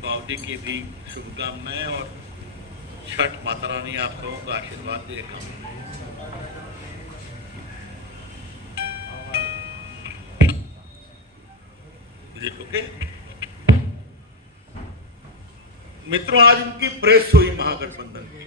दीपावली की भी शुभकामनाएं और छठ माता रानी आप सबों का आशीर्वाद दे काम। ओके मित्रों, आज उनकी प्रेस हुई महागठबंधन की।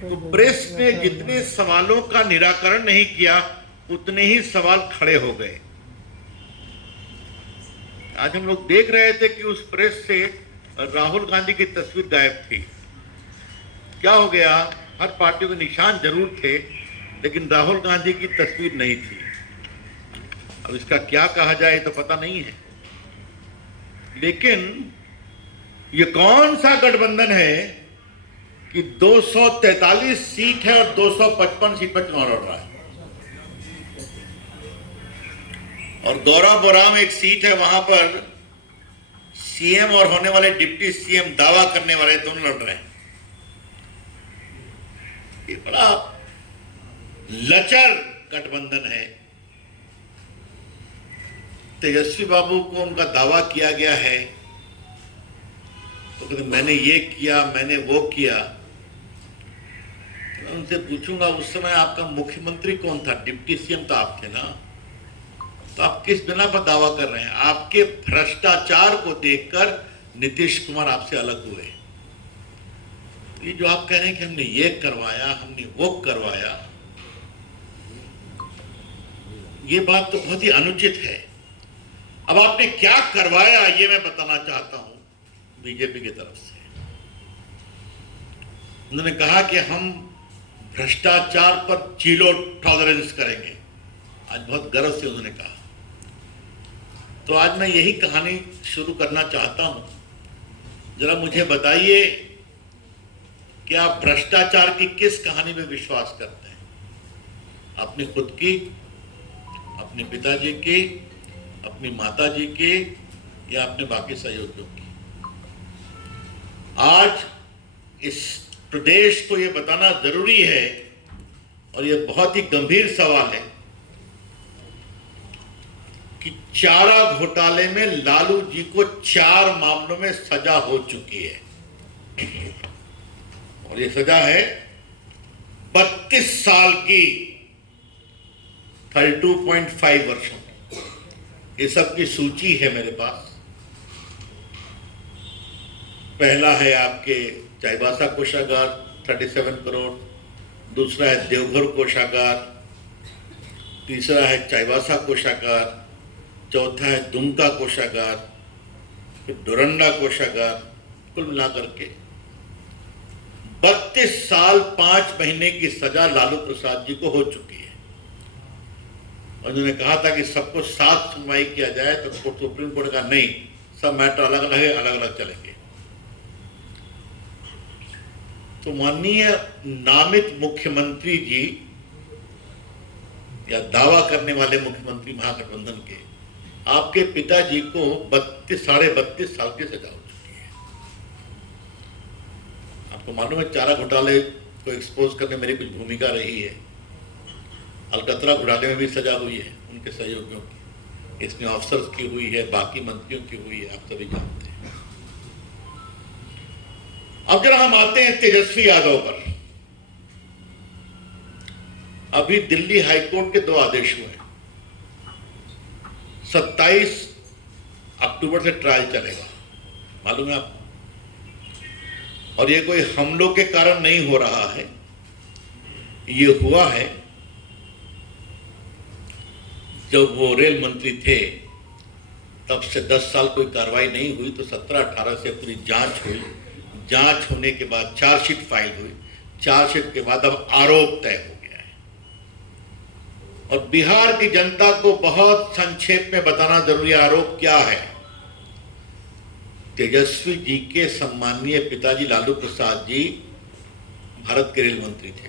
तो प्रेस ने जितने सवालों का निराकरण नहीं किया उतने ही सवाल खड़े हो गए। आज हम लोग देख रहे थे कि उस प्रेस से राहुल गांधी की तस्वीर गायब थी। क्या हो गया? हर पार्टी के निशान जरूर थे लेकिन राहुल गांधी की तस्वीर नहीं थी। अब इसका क्या कहा जाए तो पता नहीं है, लेकिन ये कौन सा गठबंधन है कि 243 सीट है और 255 सीट पर चुनाव लड़ रहा है। और गौराबोराम एक सीट है, वहां पर सीएम और होने वाले डिप्टी सीएम दावा करने वाले दोनों लड़ रहे हैं। ये बड़ा लचर गठबंधन है। तेजस्वी बाबू को उनका दावा किया गया है तो कहते मैंने ये किया, मैंने वो किया। मैं उनसे पूछूंगा उस समय आपका मुख्यमंत्री कौन था? डिप्टी सीएम तो आप थे ना। तो आप किस बिना पर दावा कर रहे हैं? आपके भ्रष्टाचार को देखकर नीतीश कुमार आपसे अलग हुए। ये जो आप कह रहे हैं कि हमने ये करवाया, हमने वो करवाया, ये बात तो बहुत ही अनुचित है। अब आपने क्या करवाया ये मैं बताना चाहता हूं बीजेपी की तरफ से। उन्होंने कहा कि हम भ्रष्टाचार पर 0 टॉलरेंस करेंगे। आज बहुत गर्व से उन्होंने कहा। तो आज मैं यही कहानी शुरू करना चाहता हूं। जरा मुझे बताइए कि आप भ्रष्टाचार की किस कहानी में विश्वास करते हैं? अपनी खुद की, अपने पिताजी की, अपनी माताजी की, या अपने बाकी सहयोगियों की? आज इस प्रदेश को यह बताना जरूरी है और यह बहुत ही गंभीर सवाल है कि चारा घोटाले में लालू जी को 4 मामलों में सजा हो चुकी है और यह सजा है 32 साल की, 32.5 वर्षों की। ये सब की सूची है मेरे पास। पहला है आपके चाईबासा कोषागार 37 करोड़, दूसरा है देवघर कोषागार, तीसरा है चाईबासा कोषागार, चौथा है दुमका कोषागार, फिर डोरंडा कोषागार। कुल मिलाकर के 32 साल 5 महीने की सजा लालू प्रसाद जी को हो चुकी है। और उन्होंने कहा था कि सबको साथ सुनवाई किया जाए, तो सुप्रीम कोर्ट का नहीं, सब मैटर अलग अलग है, अलग अलग चलेंगे। तो माननीय नामित मुख्यमंत्री जी या दावा करने वाले मुख्यमंत्री महागठबंधन के, आपके पिताजी को 32 साल की सजा हो चुकी है। आपको मालूम है चारा घोटाले को एक्सपोज करने मेरी कुछ भूमिका रही है। अलकतरा घोटाले में भी सजा हुई है उनके सहयोगियों की, इसमें अफसर्स की हुई है, बाकी मंत्रियों की हुई है, आप सभी जानते हैं। अब जरा हम आते हैं तेजस्वी यादव पर। अभी दिल्ली हाईकोर्ट के 2 आदेश हुए। 27 अक्टूबर से ट्रायल चलेगा, मालूम है आपको। और ये कोई हमलों के कारण नहीं हो रहा है, ये हुआ है जब वो रेल मंत्री थे तब से 10 साल कोई कार्रवाई नहीं हुई, तो 17-18 से पूरी जांच हुई। जांच होने के बाद चार्जशीट फाइल हुई, चार्जशीट के बाद अब आरोप तय हो गया है। और बिहार की जनता को बहुत संक्षेप में बताना जरूरी है आरोप क्या है। तेजस्वी जी के सम्मानीय पिताजी लालू प्रसाद जी भारत के रेल मंत्री थे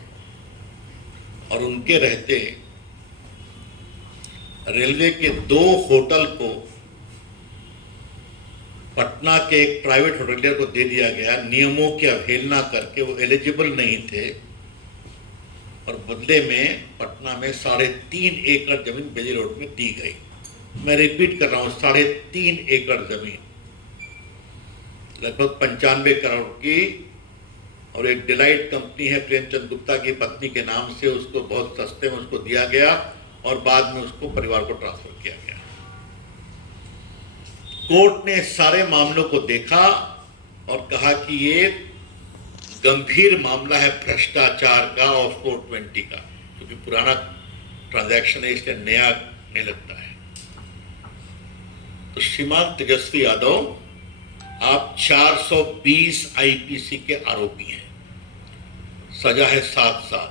और उनके रहते रेलवे के 2 होटल को पटना के एक प्राइवेट होटलियर को दे दिया गया। नियमों की अवहेलना करके, वो एलिजिबल नहीं थे और बदले में पटना में 3.5 एकड़ जमीन बेली रोड में दी गई। मैं रिपीट कर रहा हूं, 3.5 एकड़ जमीन लगभग 95 करोड़ की, और एक डिलाइट कंपनी है प्रेमचंद गुप्ता की पत्नी के नाम से, उसको बहुत सस्ते में उसको दिया गया और बाद में उसको परिवार को ट्रांसफर किया गया। कोर्ट ने सारे मामलों को देखा और कहा कि ये गंभीर मामला है भ्रष्टाचार का और 420 का, क्योंकि पुराना ट्रांजैक्शन है इसलिए नया नहीं लगता है। तो श्रीमान तेजस्वी यादव, आप 420 आईपीसी के आरोपी हैं, सजा है 7 साल।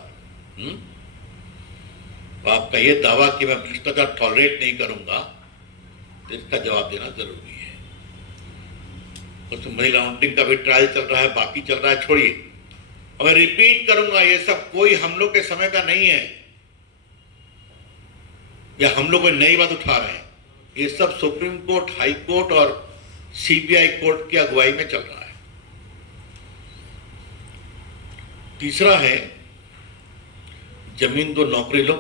तो आपका ये दावा कि मैं भ्रष्टाचार टॉलरेट नहीं करूंगा, तो इसका जवाब देना जरूरी है। तो मनी लॉन्ड्रिंग का भी ट्रायल चल रहा है, बाकी चल रहा है, छोड़िए। और मैं रिपीट करूंगा, ये सब कोई हम लोग के समय का नहीं है या हम लोग कोई नई बात उठा रहे हैं। ये सब सुप्रीम कोर्ट, हाई कोर्ट और सीबीआई कोर्ट की अगुवाई में चल रहा है। तीसरा है जमीन दो नौकरी लो।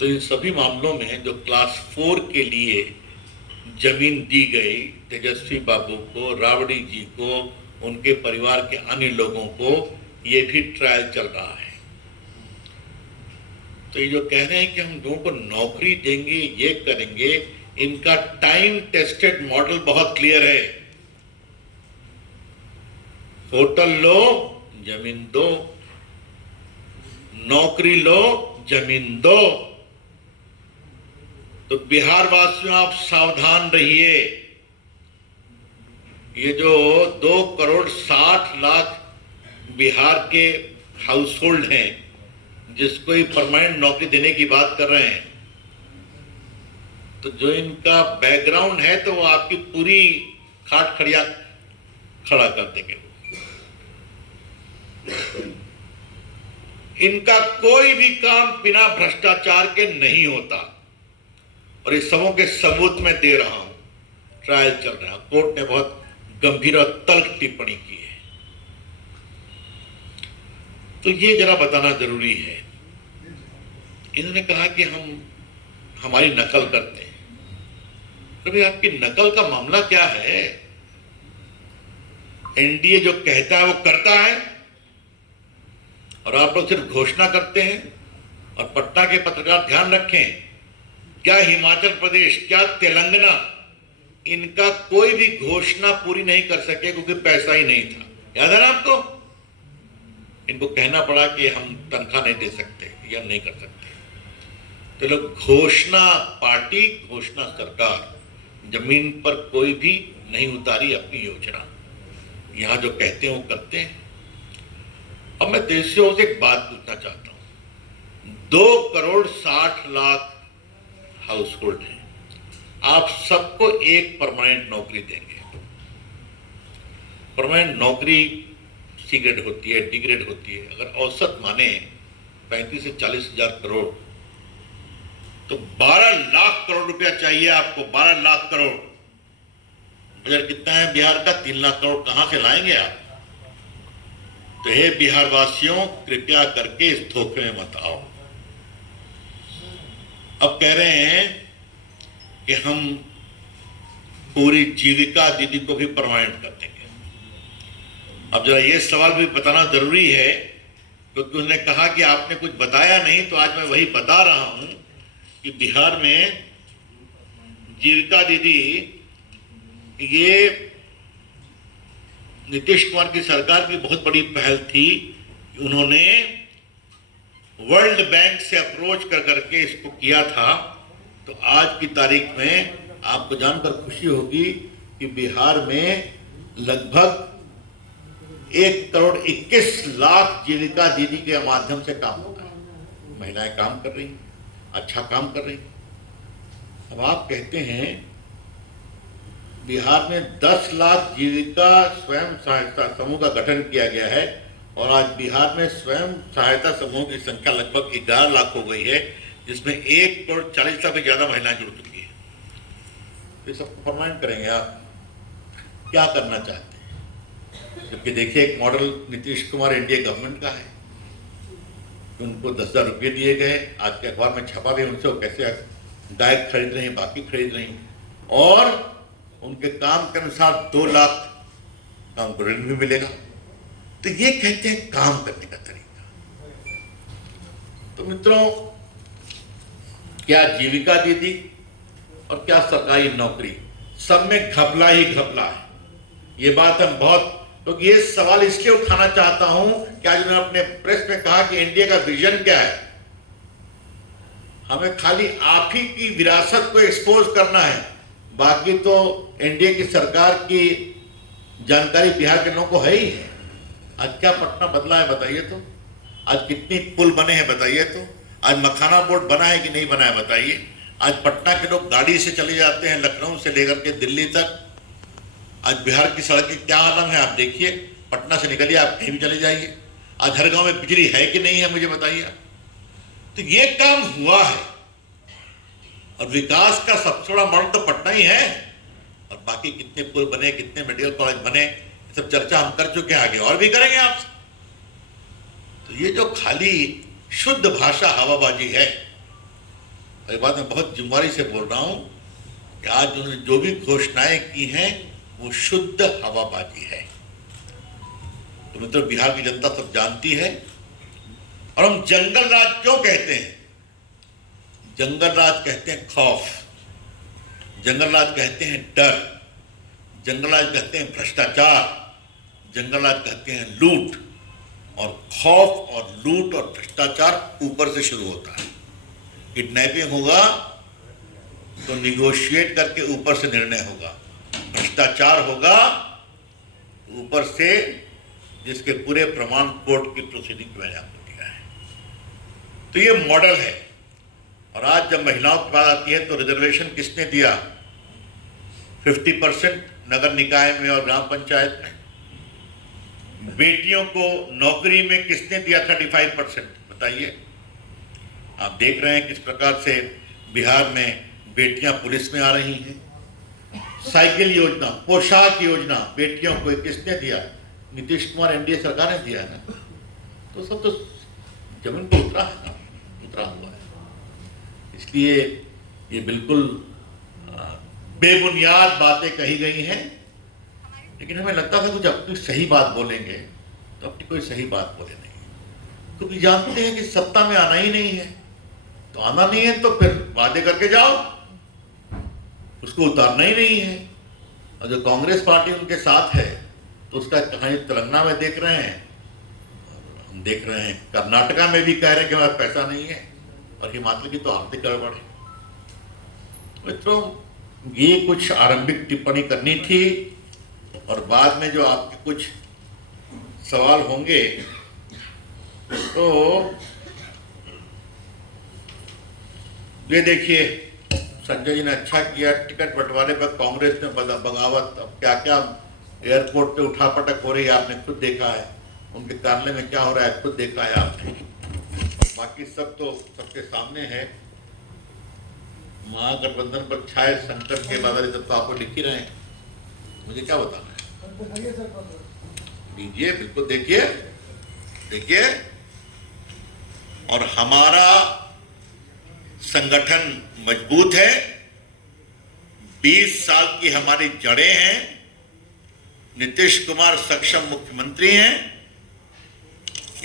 तो इन सभी मामलों में जो क्लास 4 के लिए जमीन दी गई तेजस्वी बाबू को, राबड़ी जी को, उनके परिवार के अन्य लोगों को, ये भी ट्रायल चल रहा है। तो ये जो कह रहे हैं कि हम लोगों को नौकरी देंगे, ये करेंगे, इनका टाइम टेस्टेड मॉडल बहुत क्लियर है। होटल लो, जमीन दो, नौकरी लो, जमीन दो। तो बिहार वासियों, आप सावधान रहिए। ये जो 2,60,00,000 बिहार के हाउस होल्ड हैं जिसको ही परमानेंट नौकरी देने की बात कर रहे हैं, तो जो इनका बैकग्राउंड है तो वो आपकी पूरी खाट खड़िया खड़ा कर देंगे। इनका कोई भी काम बिना भ्रष्टाचार के नहीं होता, और इस सबों के सबूत में दे रहा हूं। ट्रायल चल रहा है, कोर्ट ने बहुत गंभीर और तल्ख टिप्पणी की है। तो ये जरा बताना जरूरी है। इन्होंने कहा कि हम हमारी नकल करते हैं। तो भाई, आपकी नकल का मामला क्या है? एनडीए जो कहता है वो करता है, और आप लोग सिर्फ घोषणा करते हैं। और पटना के पत्रकार ध्यान रखें, क्या हिमाचल प्रदेश, क्या तेलंगाना, इनका कोई भी घोषणा पूरी नहीं कर सके क्योंकि पैसा ही नहीं था। याद है ना आपको? इनको कहना पड़ा कि हम तनख्वाह नहीं दे सकते या नहीं कर सकते। तो लोग घोषणा पार्टी, घोषणा सरकार, जमीन पर कोई भी नहीं उतारी अपनी योजना। यहां जो कहते हैं वो करते हैं। अब मैं देशों से एक बात पूछना चाहता हूं। 2,60,00,000 हाउस होल्ड है, आप सबको एक परमानेंट नौकरी देंगे। परमानेंट नौकरी सी ग्रेड होती है, डी ग्रेड होती है। अगर औसत माने 35 से 40 हजार करोड़, तो 12 लाख करोड़ रुपया चाहिए आपको। 12 लाख करोड़। बजट कितना है बिहार का? 3 लाख करोड़ कहां से लाएंगे आप? तो हे बिहार वासियों, कृपया करके इस धोखे में मत आओ। अब कह रहे हैं कि हम पूरी जीविका दीदी को भी परमानेंट कर देंगे। अब जरा ये सवाल भी बताना जरूरी है, क्योंकि उसने कहा कि आपने कुछ बताया नहीं, तो आज मैं वही बता रहा हूं कि बिहार में जीविका दीदी, ये नीतीश कुमार की सरकार की बहुत बड़ी पहल थी। उन्होंने वर्ल्ड बैंक से अप्रोच कर करके इसको किया था। तो आज की तारीख में आपको जानकर खुशी होगी कि बिहार में लगभग 1,21,00,000 जीविका दीदी के माध्यम से काम होता है। महिलाएं काम कर रही, अच्छा काम कर रही। अब आप कहते हैं बिहार में 10 लाख जीविका स्वयं सहायता समूह का गठन किया गया है, और आज बिहार में स्वयं सहायता समूह की संख्या लगभग 11 लाख हो गई है, जिसमें 1,40,00,000 से ज्यादा महिलाएं जुड़ चुकी है। तो सबको परमानेंट करेंगे आप? क्या करना चाहते हैं? जबकि देखिए, एक model Nitish Kumar NDA government का है। उनको 10,000 रुपये दिए गए, आज के अखबार में छपा भी उनसे, वो कैसे गाय खरीद रही हैं, बाकी खरीद रही हैं, और उनके काम के अनुसार 2 लाख का उनको ऋण भी मिलेगा। तो ये कहते हैं काम करने का तरीका। तो मित्रों, क्या जीविका दीदी और क्या सरकारी नौकरी, सब में घपला ही घपला है। ये बात हम बहुत, तो ये सवाल इसलिए उठाना चाहता हूं कि आज मैंने अपने प्रेस में कहा कि इंडिया का विजन क्या है। हमें खाली आप ही की विरासत को एक्सपोज करना है, बाकी तो इंडिया की सरकार की जानकारी बिहार के लोगों को है ही है। आज क्या पटना बदला है बताइए तो, आज कितनी पुल बने हैं बताइए तो, आज मखाना बोर्ड बना है कि नहीं बना है बताइए। आज पटना के लोग गाड़ी से चले जाते हैं, लखनऊ से लेकर के दिल्ली तक। आज बिहार की सड़क की क्या हालत है आप देखिए, पटना से निकलिए आप कहीं भी चले जाइए। आज हर गांव में बिजली है कि नहीं है मुझे बताइए। तो ये काम हुआ है, और विकास का सबसे बड़ा मॉडल तो पटना ही है। और बाकी कितने पुल बने, कितने मेडिकल कॉलेज बने, सब चर्चा हम कर चुके हैं, आगे और भी करेंगे आपसे। तो ये जो खाली शुद्ध भाषा हवाबाजी है, ये बात मैं बहुत जिम्मेदारी से बोल रहा हूं कि आज उन्होंने जो भी घोषणाएं की हैं वो शुद्ध हवाबाजी है। तो मित्रों, बिहार की जनता सब जानती है। और हम जंगल राज क्यों कहते हैं? जंगल राज कहते हैं खौफ, जंगल राज कहते हैं डर, जंगल राज कहते हैं भ्रष्टाचार, जंगल राज कहते हैं लूट। और खौफ और लूट और भ्रष्टाचार ऊपर से शुरू होता है। किडनैपिंग होगा तो निगोशिएट करके ऊपर से निर्णय होगा, भ्रष्टाचार होगा ऊपर से, जिसके पूरे प्रमाण कोर्ट की प्रोसीडिंग में आपको दिया है। तो ये मॉडल है। और आज जब महिलाओं की बात आती है तो रिजर्वेशन किसने दिया? 50% नगर निकाय में और ग्राम पंचायत में। बेटियों को नौकरी में किसने दिया 35%? बताइए। आप देख रहे हैं किस प्रकार से बिहार में बेटियां पुलिस में आ रही हैं। साइकिल योजना, पोशाक योजना बेटियों को किसने दिया? नीतीश कुमार एनडीए सरकार ने दिया है ना। तो सब तो जमीन पर उतरा है ना, उतरा हुआ है। इसलिए ये बिल्कुल बेबुनियाद बातें कही गई हैं। लेकिन हमें लगता था कुछ अपनी सही बात बोलेंगे, तो अपनी कोई सही बात बोले नहीं, क्योंकि जानते हैं कि सत्ता में आना ही नहीं है। तो आना नहीं है तो फिर वादे करके जाओ, उसको उतारना ही नहीं है। और जो कांग्रेस पार्टी उनके साथ है तो उसका कहानी तेलंगाना में देख रहे हैं, हम देख रहे हैं कर्नाटका में भी कह रहे हैं कि हमारे पैसा नहीं है, और हिमाचल की तो आर्थिक गड़बड़ है। मित्रों, ये कुछ आरंभिक टिप्पणी करनी थी, और बाद में जो आपके कुछ सवाल होंगे तो ये देखिए, संजय जी ने अच्छा किया, टिकट बंटवारे पर कांग्रेस ने बगावत। अब क्या क्या एयरपोर्ट पे उठापटक हो रही है आपने खुद देखा है, उनके कार्यालय में क्या हो रहा है खुद देखा है आपने। बाकी सब तो सबके सामने है। महागठबंधन पर छाए संकट के बादल सब तो आपको लिख ही रहे हैं, मुझे क्या बताना है। लीजिए, बिल्कुल देखिए देखिए। और हमारा संगठन मजबूत है, 20 साल की हमारी जड़ें हैं, नीतीश कुमार सक्षम मुख्यमंत्री हैं।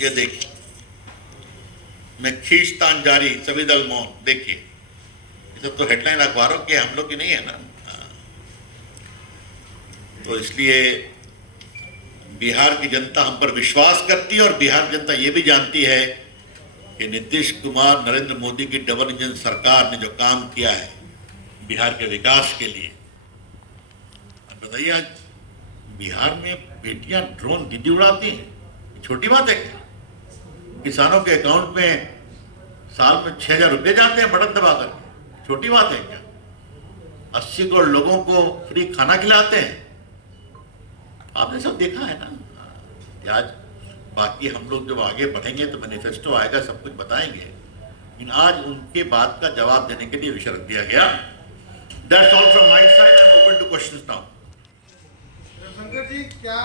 ये देखिए, मैं खींचतान जारी, सभी दल मौन। देखिए, ये सब तो हेडलाइन अखबारों के, हम लोग की नहीं है ना। तो इसलिए बिहार की जनता हम पर विश्वास करती है, और बिहार की जनता ये भी जानती है कि नीतीश कुमार, नरेंद्र मोदी की डबल इंजन सरकार ने जो काम किया है बिहार के विकास के लिए। बताइए, आज बिहार में बेटियां ड्रोन दीदी उड़ाती हैं, छोटी बात है क्या? किसानों के अकाउंट में साल में 6,000 रुपये जाते हैं बटन दबाकर, छोटी बात है क्या? 80 करोड़ लोगों को फ्री खाना खिलाते हैं, आपने सब देखा है ना। आज बाकी हम लोग जब आगे बढ़ेंगे तो मैनिफेस्टो आएगा, सब कुछ बताएंगे। लेकिन आज उनके बात का जवाब देने के लिए विषय रख दिया गया। That's all from my side. I'm open to questions now. Shankar ji, क्या